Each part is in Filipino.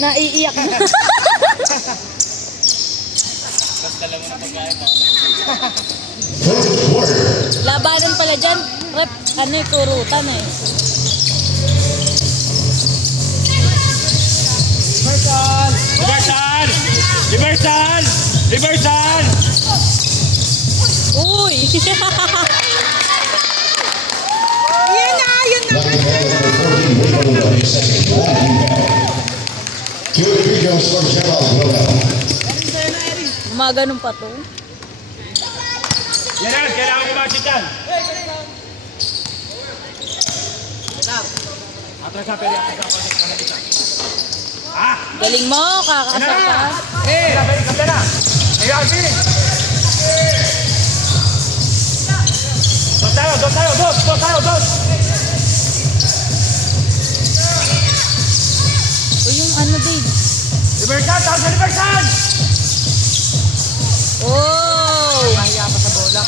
Naiiyak na. Labanan pala dyan. Rep, ano eh, kurutan eh. Libertan! Libertan! Libertan! Uy! Yan na, yun na. Gumaganon pa to. Yan na, kailangan ko makasitan. Atras na, pwede. Galing mo, kakasap ka. Kapta na. Ayan, sige. Dos tayo. O yung ano, Dave. Libertan, tawag sa Libertan! Oh! Mahiya pa sa bola.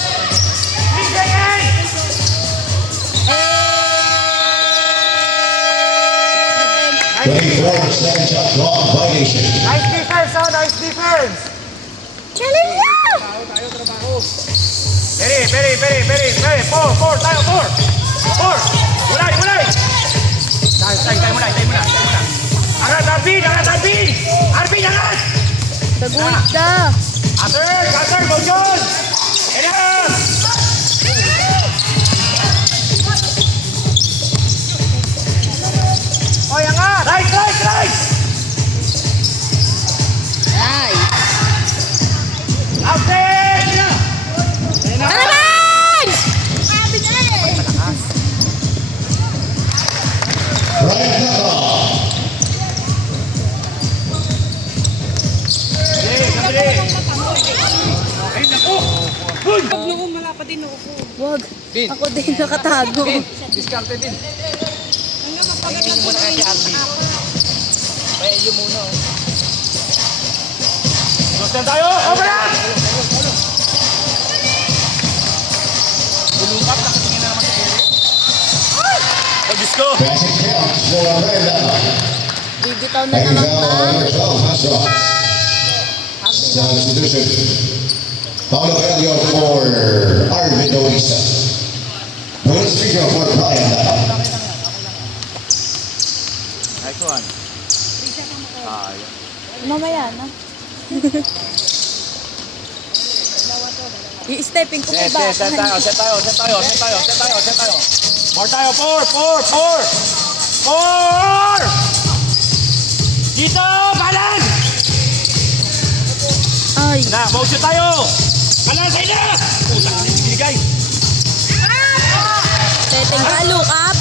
Nice defense, nice defense! Galing mo! Peri. Four tayo. Mulai! Tayo muna. Angat, Arvin! Arvin, angat! Tagulit ka. Cutter, go John! Enough! Oy, angat! Right! Nice. Out there! Kalaban! Sabi niya eh. Ay, naku! Good! Pag noong malapad din ako. Wag. Ako din nakatago. Discarte din. Hanggang mapagat lang po namin. Gusto tayo! Over na! Bulungkap, nakatingin na naman sa kiri. Oh, Diyos ko! Bibitaw na naman ka. Substitution. Paulo Velio for Arvin Orisa. Bonus figure for Brian Dao. Nice one. Mamaya na. I-stepping ko kay ba? Set tayo. More tayo, four! Dito, balan! Ay. Na, motion tayo! Balan, sa'yo na! Utang na yung binigay. Setting ka, look up.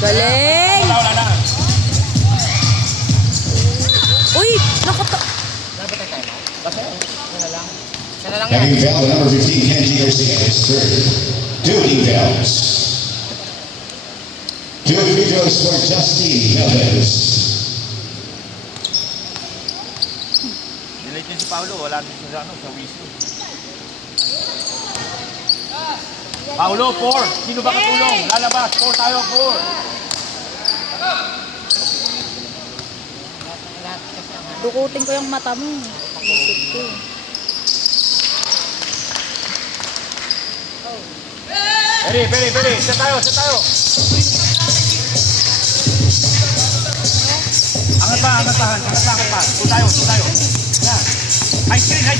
Galing! Wala na. Uy! Nakata... Having foul number 15, Kenji Garcia, his third. Two defouls. Two individuals for Justine Melvez. Nilate si Paulo, wala din sa whistle. Paulo, 4. Sino ba katulong? Lalabas, 4 tayo, 4. Dukutin ko yung mata mo. Isip ko. Peri. Set tayo. Angat pa. Tayo. Na. High screen.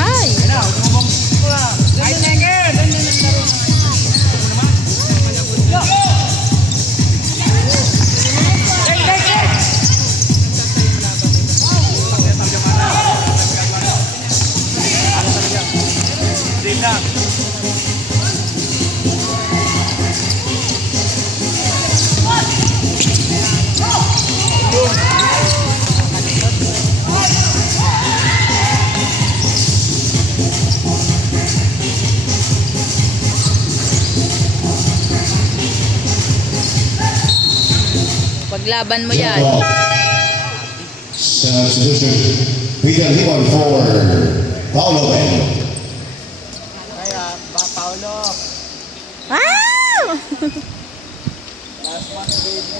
Ay! Na, umong. High screen again. Paglaban mo yan. Substitution. Peter Limon for Paulo Velio. Ba, Paolo. Wow! Last one, baby.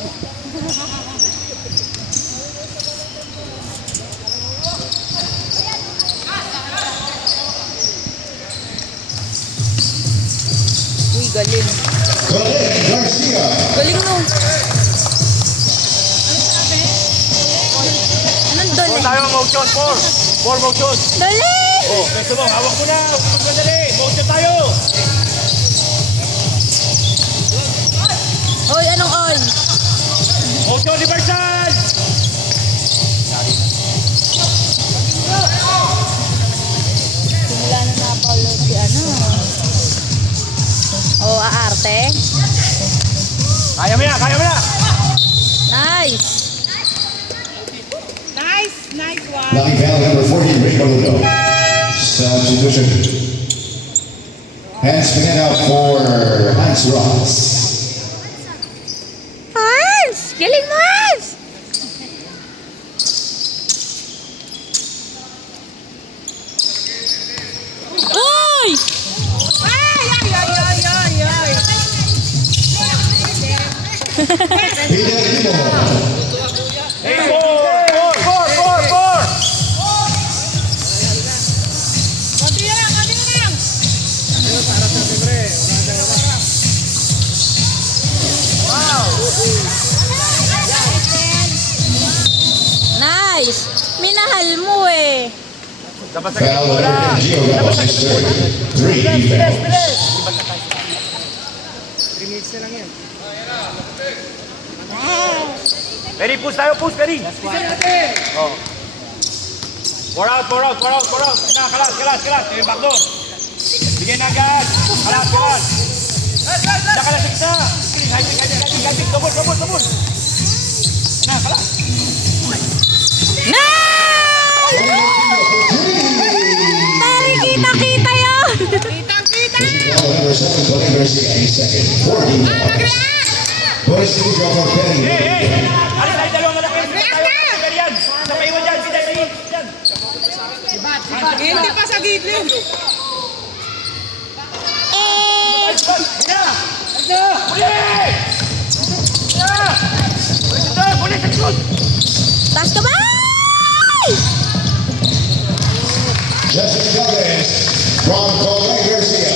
Uy, galing. Colin Garcia. Galing no. Anong Four dali? tayo, motion. Four motion. Dali! Oh, gusto mo, hawak mo na. Huwag mo magmadali. Motion tayo. Oy, anong oy? Motion, reversal. Simula na na-upload si ano. Oh, aarte. Kaya mo yan, kaya mo yan. Nice! Nice one. Lucky foul number 14, Rick Maludo. Substitution. And spin it out for Hans Ross. Hans! Galing mo, Hans! Uy! Ay! Peter Limo. Hey, four. Konti na lang. Nice! Minahal mo eh. Dapat sa Foul ganito number lang. 10, Gio Gabos is third. 3 fouls. Ready, push tayo, push, ready. Oh. Four out. Ayun na, kalas. Ayun yung backdoor. Bigyan na agad. Kalas. Diyan ka na, siksa. High-pick. Double. Ayun na, kalas. Nice! Tari, kita yun! Kitang-kita. Foul number 7, Colin Garcia is second. 14 fouls. Bonus free throw for Penny. Hey! Alis tayo, dalawang malaki. Tayo, yan. Sa paiwan dyan, si Daddy. Yan. Hindi pa sa gilid. Taas ka ba? Justin Chavez from Colin Garcia.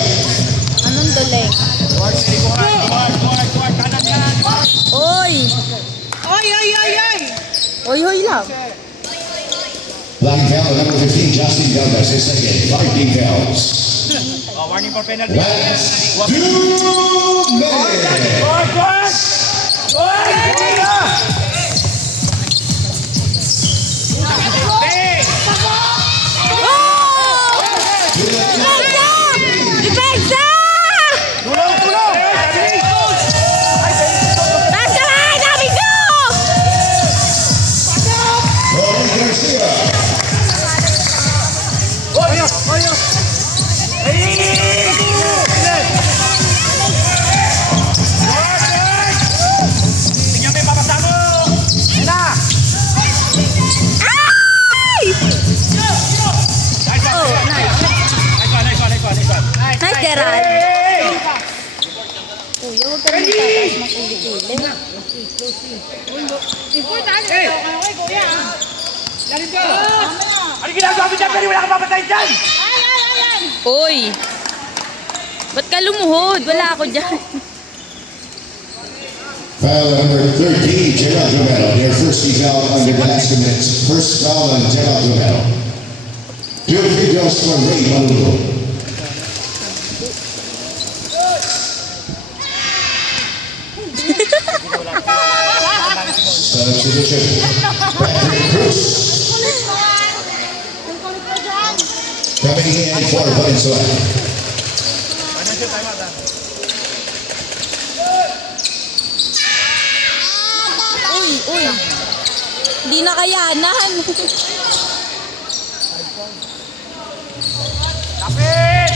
Anong daling? Oy! Oy. Oy lang. Lucky foul number 15, Justin Gabos is second. 15 fouls. Oh, warning for penalty. Last 2 minutes. Oh! Depensa! Depensa! Taas ka ba? Dami ko! Colin Garcia. Ay! Oh, nice. Nice, Gerald. Kuya, huwag ka rin tataas mas ulit-ulit. Importante. Okay, kuya. Galing ko. Ano ginagawa mo dyan, pero wala kang papatayin dyan! Ayan. Uy! Ba't ka lumuhod? Wala ako dyan. Foul number 13, Gerald Romero. Their first foul under the last 2 minutes. First foul on Gerald Romero. 2 free throws for Ray Maludo. Substitution. Patrick Cruz. Coming in for Valenzuela. Uy! Di na kayanan. Kapit!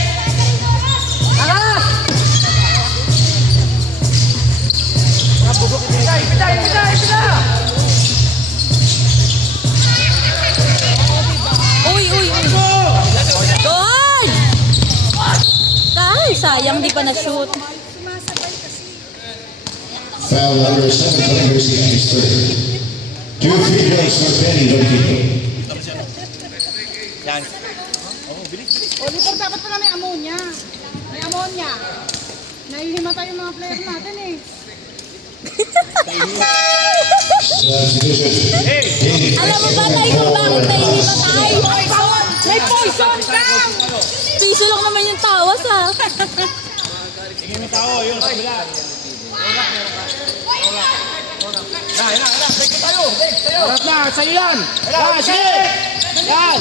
Pita! Uy! Go hard! Guys! sayang, di pa na-shoot. Foul number 7 for University is third. 2 free throws for Benny Donkito. Yan. Oliver, dapat pala may ammonia. May ammonia. Nahihimatay yung mga player natin eh. Substitution. Hey! Alam mo ba tayo kung bakit nahihimatay? May poison lang! Piso lang naman yung tawas ah. Tingin mo tao, yun, sa kabila. Take tayo, take tayo. Harap na, sa'yo yan! Yan, sige! Yan!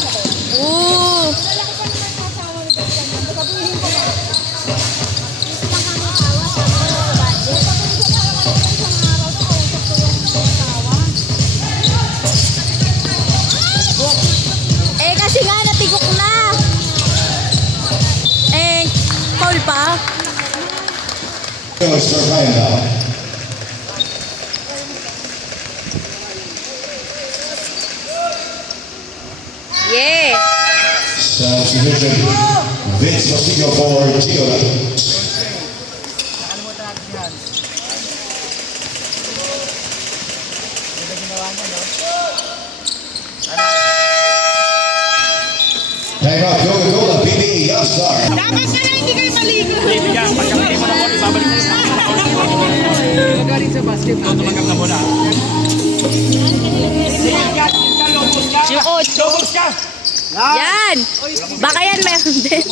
Oo. Eh kasi nga natigok na. Eh, foul pa. Goes for Ryan. Yeah. Substitution. Vince Mosquito for Giola. Time out, Coca-Cola, PBA All-Star. Dapat pala hindi kayo maligo. Bibigyan, pagkakali mo na mo, ibabalik sa'yo. Magaling sa basket. Tumagang na muna. Yung 8. Lobos ka! Yan. Baka yan meron din.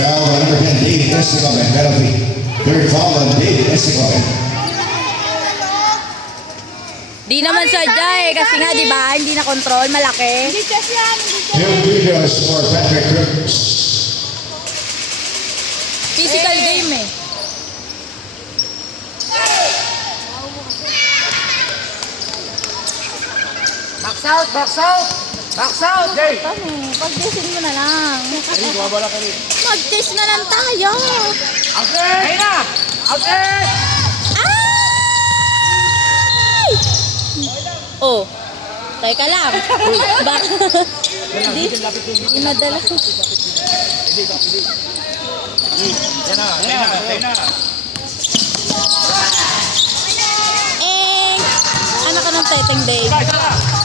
Foul on number 10, David Escobar, penalty. Third foul on David Escobar. Di naman sadya eh. Kasi nga di ba hindi na control. Malaki. Hindi chess yan! Two free throws for Patrick Crooks. Physical game eh. Box out! Box out! Box out! Jay! Pag-testin mo na lang. Ay, bumabala ka rin. Mag-test na lang tayo. Outlet! Ayun na! Outlet! Ay! Oh. Teka lang. Bak Hindi. Inadala ko. Yan na, tayo na. Eh. Ano ka ng teteng day? Isa na!